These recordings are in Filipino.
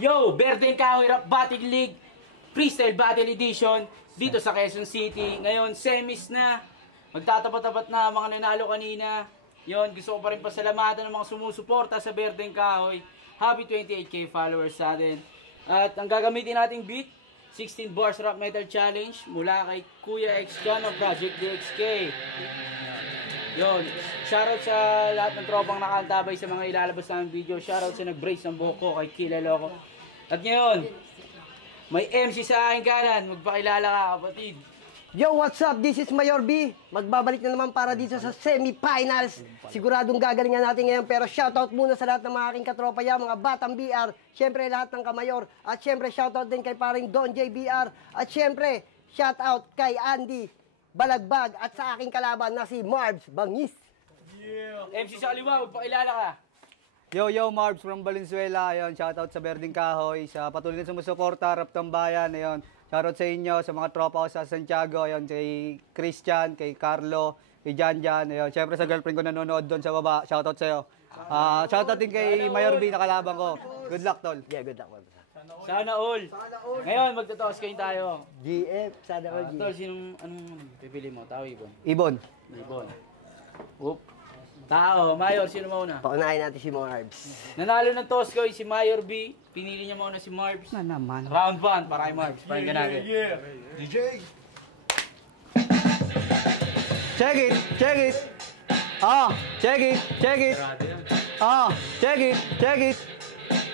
Yo, Berde Kahoy Rap Battle League Freestyle Battle Edition dito sa Quezon City. Ngayon, semis na. Magtatapat-tapat na mga nanalo kanina. Yon, gusto ko pa rin pasalamatan ng mga sumusuporta sa Berde Kahoy. Happy 28K followers sa atin. At ang gagamitin nating beat, 16 bars rap metal challenge mula kay Kuya X Gun ng Project DXK. Yon, shoutout sa lahat ng tropang nakaantabay sa mga ilalabas namin video. Shoutout sa nag-brace ng buhok ko kay Kilaloko. At ngayon, may MC sa aking kanan. Magpakilala ka, kapatid. Yo, what's up? This is Mayor B. Magbabalik na naman para dito sa semi-finals. Siguradong gagalingan natin ngayon. Pero shoutout muna sa lahat ng mga aking katropa yan, mga Batang BR. Siyempre lahat ng Kamayor. At siyempre shoutout din kay paring Don JBR. At siyempre shoutout kay Andy Balagbag. At sa aking kalaban na si Marbs Bangis. Yeah. MC sa kaliwa, magpakilala ka. Yo, Marbs from Valenzuela. Ayun, shoutout sa Berdeng Kahoy, sa patuloy na sumusuporta, Rap Tambayan. Ayun, shoutout sa inyo, sa mga tropa ko sa Santiago. Ayun, kay Christian, kay Carlo, kay Janjan. Ayun, syempre sa girlfriend ko nanonood doon sa baba. Shoutout sa'yo. Shoutout din kay Mayor B, na kalaban ko. Good luck, tol. Yeah, good luck. Sana all. Ngayon, magtatoss kayo tayo. GF, sana all GF. Tol, anong pipili mo? Tao, Ibon? Ibon. Ibon. Oop. Tao, Mayor, sino mauna? Paunahin natin si Marbs. Nanalo ng toss ko si Mayor B. Pinili niya mauna si Marbs. Na naman. Round 1 para kay Marbs. Pakinggan natin. DJ! Check it! Check it! Check it! Check it! Check it! Check it!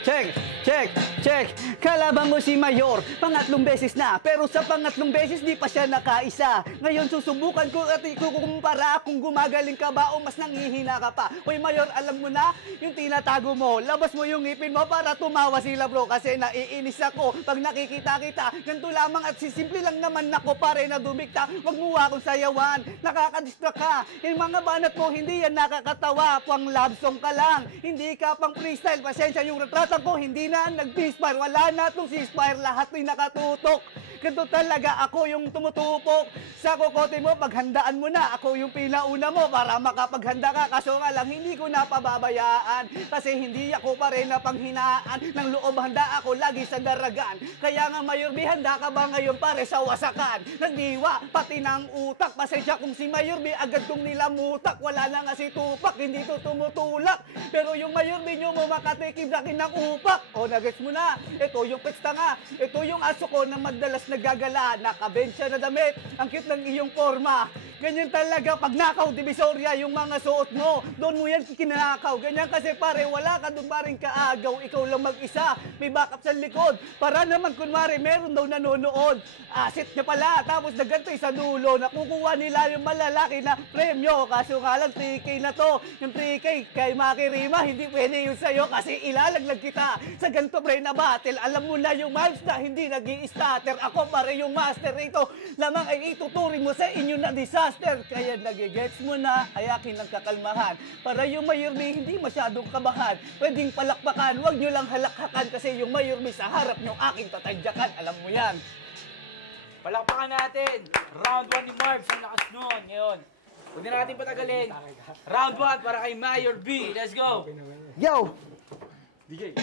Check! Check! Check! Kalaban mo si Mayor, pangatlong beses na. Pero sa pangatlong beses, di pa siya nakaisa. Ngayon susubukan ko at ikukumpara kung gumagaling ka ba o mas nangihina ka pa. Hoy Mayor, alam mo na, yung tinatago mo, labas mo yung ngipin mo para tumawa sila bro. Kasi naiinis ako pag nakikita kita. Ganito lamang at sisimple lang naman ako pare na dumikta. Wag mo akong sayawan, nakakadistract ka. Yung mga banat mo, hindi yan nakakatawa. Pang love song ka lang, hindi ka pang freestyle. Pasensya yung retratan ko, hindi na nag-inspire. Wala na itong ceasefire, lahat ay nakatutok. Ganito talaga ako yung tumutupok sa kokote mo. Paghandaan mo na, ako yung pinauna mo para makapaghanda ka. Kaso nga lang, hindi ko napababayaan. Kasi hindi ako pa rin na panghinaan ng loob. Handa ako lagi sa daragan. Kaya nga Mayor B, handa ka ba ngayon pare sa wasakan? Nagdiwa, pati ng utak. Pasensya kung si Mayor B, agad kong nilamutak. Wala na nga si Tupak, hindi to tumutulak. Pero yung Mayor B nyo mo makatikim sa akin ng upak. O, nagets mo na. Ito yung pesta nga. Ito yung aso ko na madalas nagagala, nakabensya na damit, ang cute ng iyong forma. Ganyan talaga pag nakaw, Divisoria, yung mga suot mo. Doon mo yan kinakaw. Ganyan kasi pare, wala ka doon paring kaagaw. Ikaw lang mag-isa, may backup sa likod. Para naman kunwari, meron daw nanonood. Asset niya pala, tapos nagantay sa dulo. Nakukuha nila yung malalaki na premyo. Kaso nga lang, 3K na to. Yung 3K, kay Maki Rima, hindi pwede yun sa'yo kasi ilalaglag kita. Sa ganito pre na battle, alam mo na yung miles na hindi nag-i-starter. Ako pare yung master rito. Lamang ay ituturing mo sa inyo na disaster. Kaya nagigets mo na, ay akin ng kakalmahan. Para yung Mayor B hindi masyadong kabahan. Pwedeng palakpakan, wag nyo lang halakhakan. Kasi yung Mayor B sa harap nyo aking tatadyakan. Alam mo yan. Palakpakan natin. Round 1 ni Marbs. Ang lakas nun. Ngayon, huwag na natin patagalin. Round 1 para kay Mayor B. Let's go. Yo! DJ.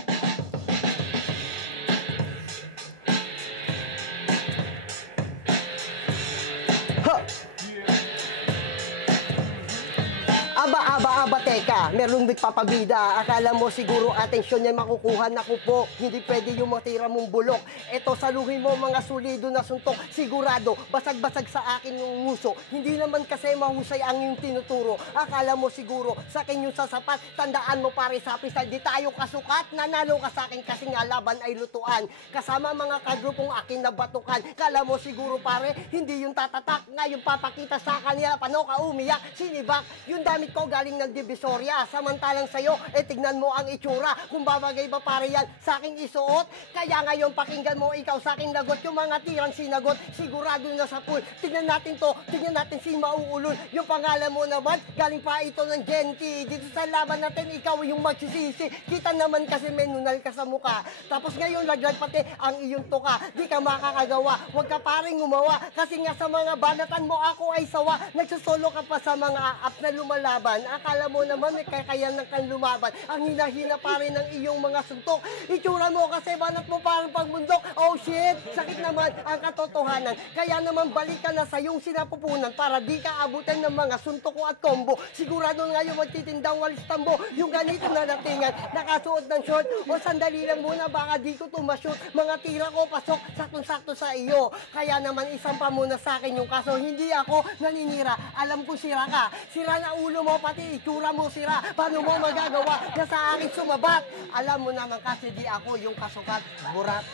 Aba, teka, merong nagpapabida. Akala mo siguro atensyon niya makukuha na ko po. Hindi pwede yung matira mong bulok. Eto, saluhin mo mga solido na suntok. Sigurado, basag-basag sa akin yung nguso. Hindi naman kasi mahusay ang yung tinuturo. Akala mo siguro, sa akin yung sasapat. Tandaan mo pare sa pista, di tayo kasukat. Nanalo ka sa akin kasi nga laban ay lutuan. Kasama mga kagrupong akin na batukan. Kala mo siguro pare, hindi yung tatatak. Ngayon papakita sa kanila, paano ka umiyak, sinibak. Yung damit ko galing ng Divisoria. Samantalang sa'yo, tignan mo ang itsura. Kung babagay ba pare yan sa aking isuot? Kaya ngayon pakinggan mo ikaw sa aking lagot. Yung mga tirang sinagot, sigurado na sa pool. Tignan natin to, tignan natin si Mauulol. Yung pangalan mo naman, galing pa ito ng Genti. Dito sa laban natin, ikaw yung magsisisi. Kita naman kasi may nunal ka sa mukha. Tapos ngayon, laglag pati ang iyong tuka. Di ka makakagawa, huwag ka paring gumawa. Kasi nga sa mga banatan mo, ako ay sawa. Nagsasolo ka pa sa mga apps na lumalaban. Akala mo naman may kakayanan kang lumaban. Ang hina-hina pa rin ng iyong mga suntok. Itsura mo kasi banat mo parang pagbundok. Oh shit, sakit naman ang katotohanan. Kaya naman balik ka na sa iyong sinapupunan para di ka abutin ng mga suntok ko at combo. Sigurado ngayon magtitindang walis tambo. Yung ganito na datingan, nakasuot ng short. O sandali lang muna, baka di ko tumashoot. Mga tira ko pasok, saktong-sakto sa iyo. Kaya naman isang pa muna sa akin yung kaso. Hindi ako naninira, alam ko sira ka. Sira na ulo mo, pati itsura mo sira. Paano mo magagawa na sa akin sumabat? Alam mo naman kasi di ako yung kasukat. Burat.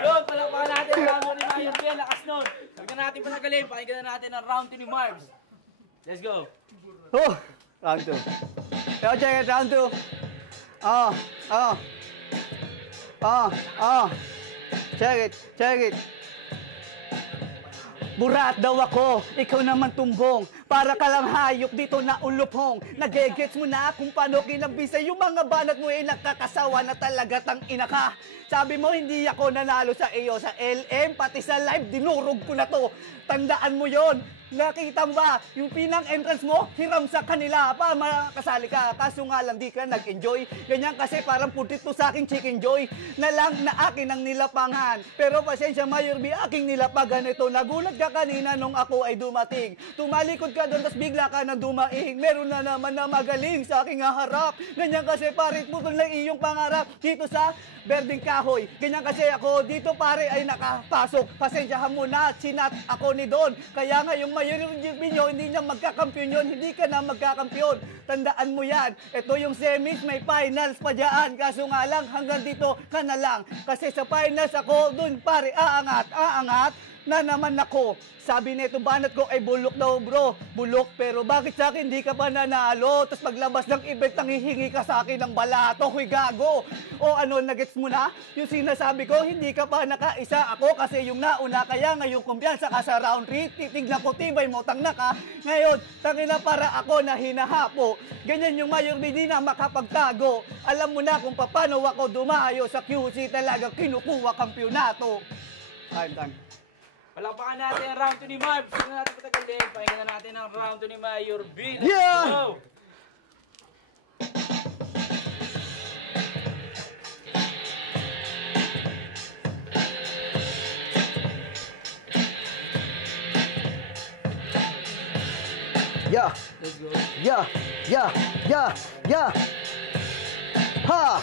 Yun, palakpakan natin ang round ni Mayor B. Lakas nun. Huwag na natin panagalin. Pakinggan na natin ang round 2 ni Marbs. Let's go. Oh, round 2. Yo, check it, round 2. Oh, oh. Oh, oh. Check it, check it. Burat daw ako, ikaw naman tumbong. Para ka lang hayop dito na ulupong. Nagegets mo na kung paano kinabisa yung mga banat mo ay nakakasawa na talaga tang ina ka. Sabi mo hindi ako nanalo sa iyo sa LM, pati sa live dinurog ko na to. Tandaan mo yon. Nakita mo ba, yung pinang entrance mo, hiram sa kanila pa, makasali ka. Kaso nga lang di ka nag-enjoy. Ganyan kasi parang putit to sa aking chicken joy. Na lang na akin ang nilapangan. Pero pasensya Mayor B, aking nilapagan ito. Nagulat ka kanina nung ako ay dumating. Tumalikod ka doon, tas bigla ka nang dumaing. Meron na naman na magaling sa aking harap. Ganyan kasi parit mo doon lang iyong pangarap. Dito sa Berdeng Kahoy. Ganyan kasi ako dito pare ay nakapasok. Pasensyahan mo na, sinat ako ni Don. Kaya nga yung Mayor Binyo, hindi niya magkakampiyon yun. Hindi ka na magkakampiyon. Tandaan mo yan. Ito yung semis, may finals pa dyan. Kaso nga lang, hanggang dito ka na lang. Kasi sa finals ako, dun pare, aangat na naman ako. Sabi nito, banat ko ay bulok daw bro. Bulok, pero bakit sa akin hindi ka pa nanalo? Tapos paglabas ng event, nanghihingi ka sa akin ng balato. Huy gago. O ano, nagets mo na? Yung sinasabi ko, hindi ka pa nakaisa ako kasi yung nauna. Kaya ngayong kumpiyansa ka sa round 3, titignan ko tibay mo, tangna ka. Ngayon, tangina para ako na hinahapo. Ganyan yung Mayor B, di na makapagtago. Alam mo na kung paano ako dumayo sa QC, talagang kinukuha kampyonato. Time. Palakpakan natin ang round 2 ni Marbs. Huwag na natin patagalin. Pakinggan na natin ang round 2 ni Mayor B. Let's Yeah! go! Yeah, Let's go. yeah. Ha!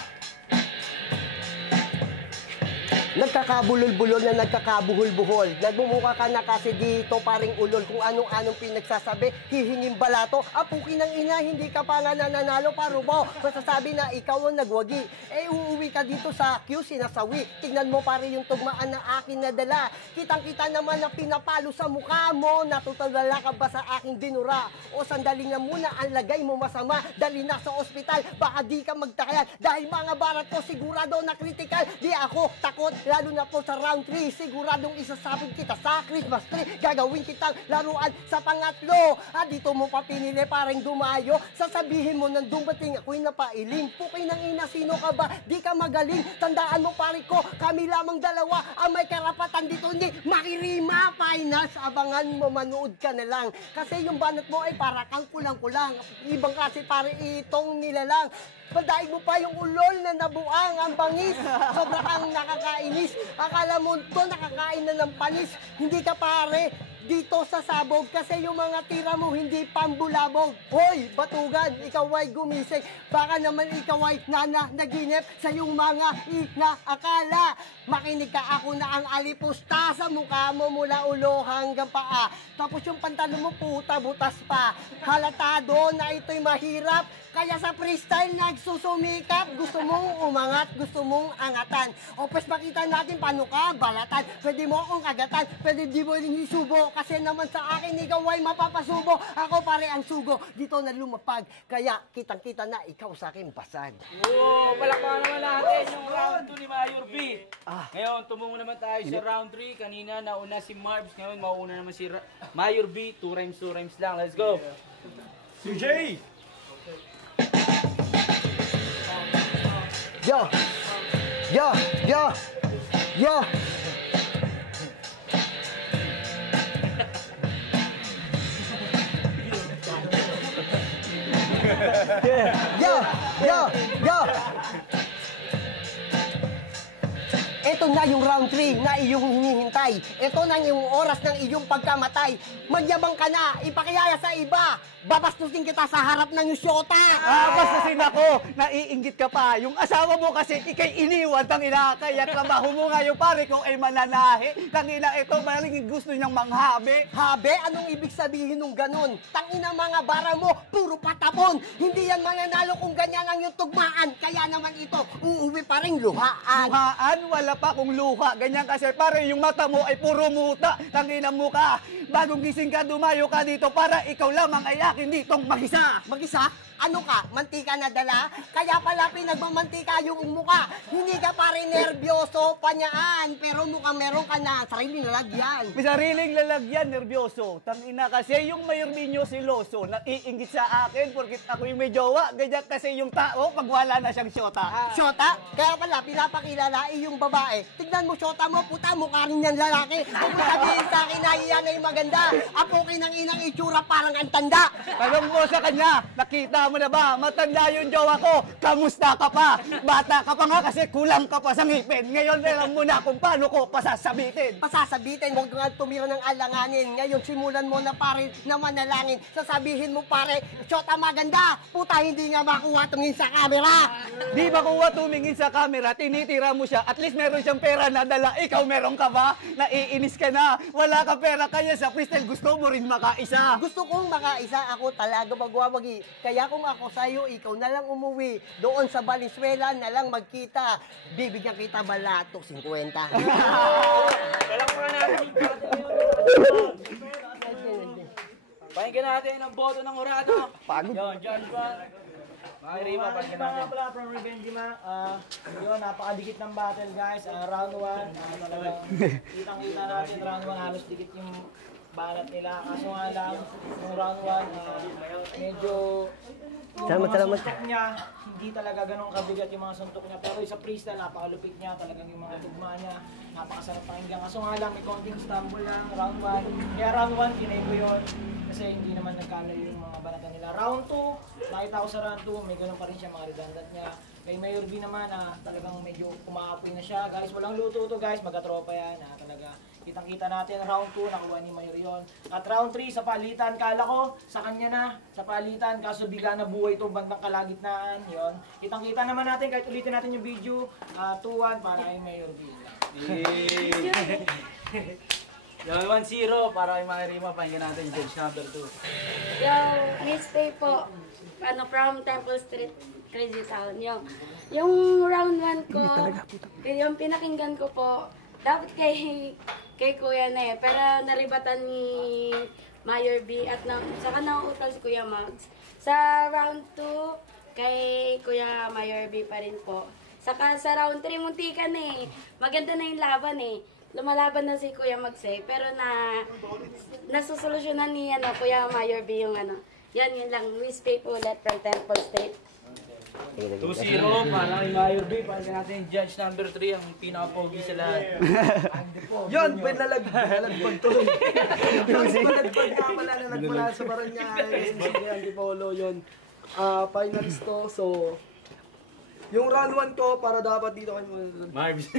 Nagkakabulol-bulol na nagkakabuhol-buhol. Nagmumukha ka na kasi dito paring ulol kung anong-anong pinagsasabi. Hihingin balato. Apukin ng ina, hindi ka pa nga nananalo parubo. Masasabi na ikaw ang nagwagi. Eh uuwi ka dito sa Q, sinasawi. Tignan mo pare yung tugmaan na akin nadala. Kitang-kita naman na pinapalo sa mukha mo. Natutulala ka ba sa aking dinura? O sandali nga muna, ang lagay mo masama. Dali na sa ospital, baka di ka magtakayan. Dahil mga barat ko sigurado na critical. Di ako takot. Lalo na po sa round 3, siguradong isasabog kita sa Christmas tree. Gagawin kitang laruan sa pangatlo. Dito mo pa pinili parang dumayo. Sasabihin mo nang dumating ako'y napailing. Pukin ng ina, sino ka ba? Di ka magaling. Tandaan mo pare ko, kami lamang dalawa ang may karapatan dito. Hindi makirima, finals. Abangan mo, manood ka na lang. Kasi yung banat mo ay para kang kulang-kulang. Ibang klase pare itong nilalang. Pandaig mo pa yung ulol na nabuang ang bangis. Sobra kang nakakainis. Akala mo to nakakain na ng panis. Hindi ka pare dito sa sabog kasi yung mga tira mo hindi pambulabog. Hoy, batugan, ikaw ay gumising. Baka naman ikaw ay naginip sa yung mga inaakala. Makinig ka, ako na ang alipusta sa mukha mo mula ulo hanggang paa. Tapos yung pantalon mo puta, butas pa. Halatado na ito'y mahirap. Kaya sa freestyle nagsusumikap. Gusto mong umangat, gusto mong angatan. O pues makita natin paano ka balatan. Pwede mo akong agatan, pwede di mo rin isubo. Kasi naman sa akin ikaw ay mapapasubo. Ako pare ang sugo, dito na lumapag. Kaya kitang-kita na ikaw sa akin basag. Oo, palakpakan naman natin yung round 2 ni Mayor B. Ngayon, tumungo naman tayo sa round 3. Kanina nauna si Marbs, ngayon mauuna naman si Mayor B. 2 rhymes lang. Let's go. CJ! Yo! Yo! Yo! Yo! Ito na yung round 3 na iyong hinihintay. Ito na yung oras ng iyong pagkamatay. Magyabang ka na, ipakilala sa iba. Babastusin kita sa harap ng iyong syota. Bastasin ako, naiinggit ka pa. Yung asawa mo kasi ikay iniwan, tangina, kaya trabaho mo nga yung pare ko ay mananahi. Tangina, ito maling gusto niyang manghabi. Habe, anong ibig sabihin nung ganun? Tangina mga bara mo, puro patapon. Hindi yan mananalo kung ganyan ang yung tugmaan. Kaya naman ito, uuwi pa rin luhaan. Luhaan, wala pa kung luha. Ganyan kasi pare, yung mata mo ay puro muta. Tangina mo ka. Bagong gising ka, dumayo ka dito para ikaw lamang ay akin ditong mag-isa. Mag-isa? Ano ka? Mantika na dala? Kaya pala pinagmamantika yung mukha. Hindi ka pa rin nervyoso, panyaan. Pero mukhang meron ka na sarili na lagyan. May sariling lalagyan, nervyoso. Tangina kasi yung mayor ninyo si Loso, naiinggit sa akin porkit ako yung may jowa. Ganyan kasi yung tao pag wala na siyang syota. Syota? Kaya pala pinapakilala yung babae. Tignan mo syota mo, puta, mukha rin yan lalaki. Huwag mo sabihin sa akin na iyan ay maganda. Apukin ng inang itsura parang ang tanda. Tanong mo sa kanya, nakita mo na ba? Matanda yung jowa ko. Kamusta ka pa? Bata ka pa nga kasi kulang ka pa sa ngipin. Ngayon alam mo na kung paano ko pasasabitin. Pasasabitin, huwag nga tumira ng alanganin. Ngayon, simulan mo na pare na manalangin. Sasabihin mo pare, syota maganda. Puta, hindi nga makuha tumingin sa camera. Di ba kuha tumingin sa camera, tinitira mo siya, at least meron siyang pera na dala. Ikaw meron ka ba? Naiinis ka na. Wala ka pera kaya sa freestyle gusto mo rin makaisa. Gusto kong makaisa, ako talaga magwawagi. Kaya kung ako sa'yo, ikaw na lang umuwi. Doon sa Valenzuela na lang magkita. Bibigyan kita balato, 50. Walang muna natin. Pakinggan natin ang boto ng Urado. Pagod. Yun, John Juan. Makirima, pakinggan natin. Pala from Revengima, yun, napakadikit ng battle guys. Round 1, talagang kitang-kita natin round 1, halos dikit yung balat nila. Kaso nga lang, yung round 1, medyo yung mga suntok niya, hindi talaga ganun kabigat yung mga suntok niya. Pero sa freestyle, napakalupit niya, talagang yung mga tugma niya, napakasarap pakinggan. Kaso nga lang, may konting stumble lang, round 1. Kaya round 1, kinay ko yun. Kasi hindi naman nagkalayo yung mga banatan nila. Round 2, nakita ko sa round 2, may ganun pa rin siya, mga redundant niya. Kay Mayor B naman, talagang medyo kumaapoy na siya. Guys, walang luto to guys, magkatropa yan. Talaga, kitang-kita natin, round 2, nakuha ni Mayor yun. At round 3, sa palitan, kala ko, sa kanya na, sa palitan, kaso bigla na buhay to bandang kalagitnaan. Yun. Kitang-kita naman natin, kahit ulitin natin yung video, 2-1 para kay Mayor B. Yung 1-0 para kay Makirima, pakinggan natin yung judge number 2. Yung mistake po, from Temple Street, Crazy Town. Yung round 1 ko, yung pinakinggan ko po, dapat kay Kuya na pero naribatan ni Mayor B at saka nauutal si Kuya Max. Sa round 2, kay Kuya Mayor B pa rin po. Saka sa round 3, muntikan maganda na yung laban lumalaban na si Kuya Magsay, pero nasusolusyonan ni Kuya Mayor B yung Yan, yun lang. We speak ulit from Temple Street. 2-0 para kay Mayor B. Pakinggan natin yung judge number 3, ang pinaka-pogi sa lahat. Yun, pinalagbag to. Pinalagbag nga pala na nagmula sa Barangay. Sige, Antipolo yun. Finals to, so yung round 1 ko para dapat dito kayo Marbs.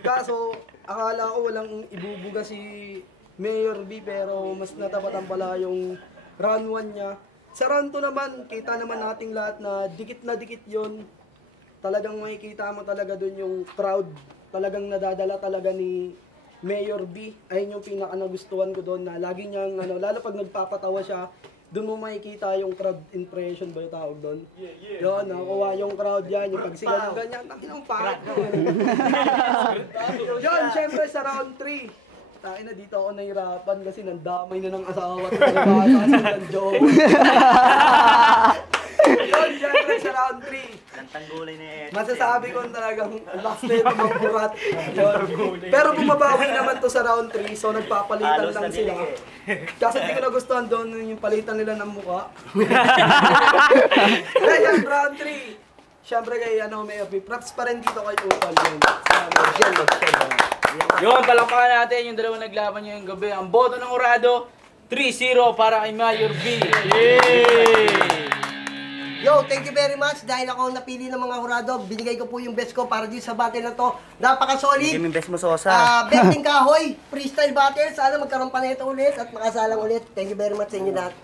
Kaso, akala ko walang ibubuga si Mayor B pero mas natapatan pala yung round 1 niya. Sa round 2 naman, kita naman nating lahat na dikit yon. Talagang makikita mo talaga dun yung crowd. Talagang nadadala talaga ni Mayor B. Ayun yung pinaka nagustuhan ko doon na lagi niyang, lalo pag nagpapatawa siya, doon mo makikita yung crowd impression ba yung tawag doon? Yun, nakuha yung crowd yan, yung pagsigaw ng ganyan, takin ang pangit. Yun, syempre sa round 3, takin na dito ako nahirapan kasi nandamay na ng asawa at nabasa ng joke. Yun, syempre sa round 3. Masasabi ko talagang last na ito ng burat. Pero bumabawi naman to sa round 3, so nagpapalitan lang sila. Kasi hindi ko nagustuhan doon yung palitan nila ng mukha. Kaya round 3, syempre kay Mayor B, props pa rin dito kay Upal yun. Yun, palakpakan natin yung dalawang naglaban nyo yung gabi. Ang boto ng Urado, 3-0 para kay Mayor B. Yay! Yo, thank you very much. Dahil ako ang napili ng mga hurado, binigay ko po yung best ko para dito sa battle na to. Napaka-solid. Yung best mo, Sosa. Betting Kahoy, freestyle battle. Sana magkaroon pa nito ulit at makasalang ulit. Thank you very much sa inyo lahat.